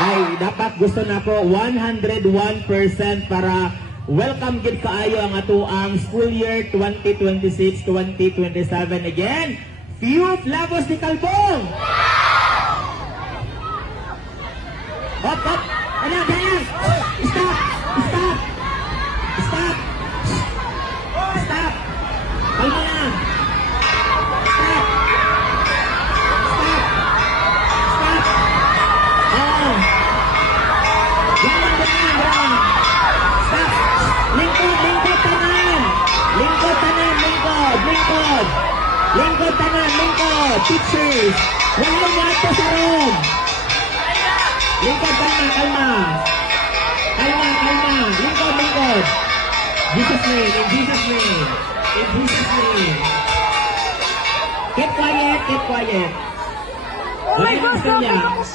ay dapat gusto na ko 101% para welcome gid kaayo ang ato ang school year 2026-2027. Again, few flavors ni Kalbong! Hop, hop! Ayan, ayan! Stop! Stop! Stop! Stop! Kalma na! Stop! Stop! Stop! Oh! Yan, yan, yan! Stop! Lingkod, lingkod, tanan! Lingkod, tanan, lingkod, lingkod! Lingkod, tanan, lingkod! Teachers! Wala mo ato sa room! Lingkod, kalma, kalma! Kalma, kalma! Lingkod, lingkod! Jesus name, in Jesus name! In Jesus name! Keep quiet, keep quiet! Oh my Wala gosh, gusto niya. grabe yung